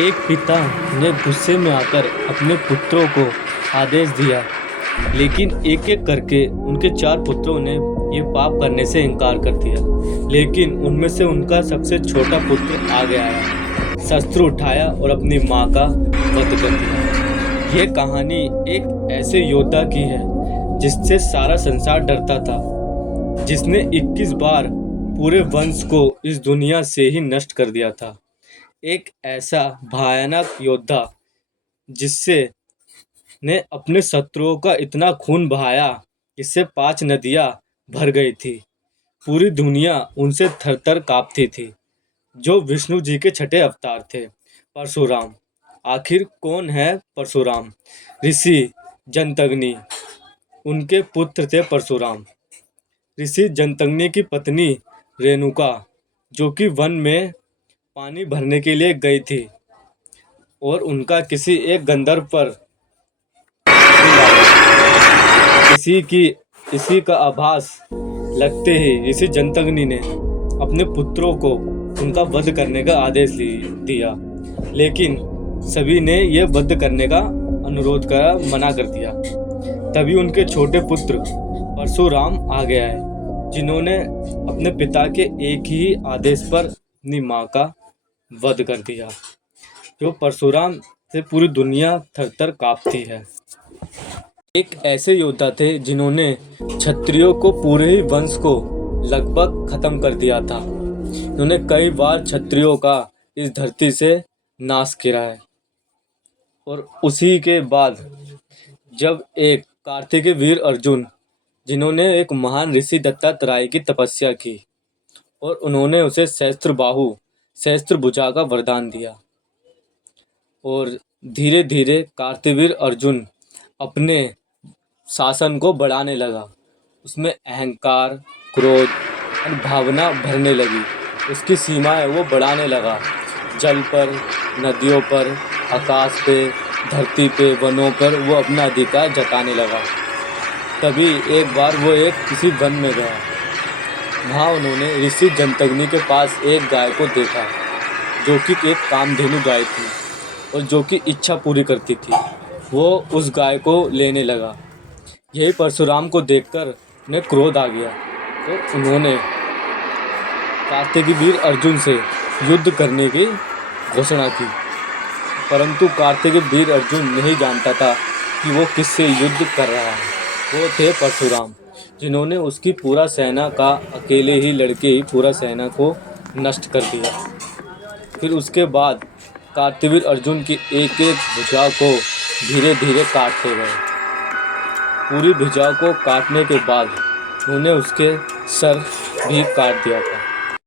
एक पिता ने गुस्से में आकर अपने पुत्रों को आदेश दिया, लेकिन एक-एक करके उनके 4 पुत्रों ने ये पाप करने से इनकार कर दिया। लेकिन उनमें से उनका सबसे छोटा पुत्र आगे आया, शस्त्र उठाया और अपनी माँ का वध कर दिया। ये कहानी एक ऐसे योद्धा की है जिससे सारा संसार डरता था, जिसने 21 बार पूरे वंश को इस दुनिया से ही नष्ट कर दिया था। एक ऐसा भयानक योद्धा जिससे ने अपने शत्रुओं का इतना खून बहाया, इससे 5 नदियां भर गई थी। पूरी दुनिया उनसे थर-थर काँपती थी। जो विष्णु जी के छठे अवतार थे, परशुराम। आखिर कौन है परशुराम? ऋषि जमदग्नि, उनके पुत्र थे परशुराम। ऋषि जमदग्नि की पत्नी रेणुका, जो कि वन में पानी भरने के लिए गई थी, और उनका किसी एक गंधर्व पर इसी का आभास लगते ही ऋषि जमदग्नि ने अपने पुत्रों को उनका वध करने का आदेश दिया, लेकिन सभी ने यह वध करने का अनुरोध करा, मना कर दिया। तभी उनके छोटे पुत्र परशुराम आगे आए, जिन्होंने अपने पिता के एक ही आदेश पर अपनी माँ का वध कर दिया। जो परशुराम से पूरी दुनिया थर-थर काँपती है। एक ऐसे योद्धा थे जिन्होंने क्षत्रियों को पूरे ही वंश को लगभग खत्म कर दिया था। उन्होंने कई बार क्षत्रियों का इस धरती से नाश किया है। और उसी के बाद जब एक कार्तिकेय वीर अर्जुन, जिन्होंने एक महान ऋषि दत्तात्रेय की तपस्या की, और उन्होंने उसे सहस्त्र भुजा का वरदान दिया, और धीरे धीरे कार्तिवीर अर्जुन अपने शासन को बढ़ाने लगा। उसमें अहंकार, क्रोध और भावना भरने लगी। उसकी सीमाएं वो बढ़ाने लगा। जल पर, नदियों पर, आकाश पे, धरती पे, वनों पर वो अपना अधिकार जताने लगा। तभी एक बार वो किसी वन में गया। वहाँ उन्होंने ऋषि जमदग्नि के पास एक गाय को देखा, जो कि एक कामधेनु गाय थी और जो कि इच्छा पूरी करती थी। वो उस गाय को लेने लगा। यही परशुराम को देखकर उन्हें क्रोध आ गया, तो उन्होंने कार्तिकेय वीर अर्जुन से युद्ध करने की घोषणा की। परंतु कार्तिकेय वीर अर्जुन नहीं जानता था कि वो किससे युद्ध कर रहा है। वो थे परशुराम, जिन्होंने उसकी पूरा सेना का अकेले ही लड़के ही पूरा सेना को नष्ट कर दिया। फिर उसके बाद कार्तिवीर अर्जुन की एक-एक भुजा को धीरे धीरे काटते गए। पूरी भुजा को काटने के बाद उन्होंने उसके सर भी काट दिया था।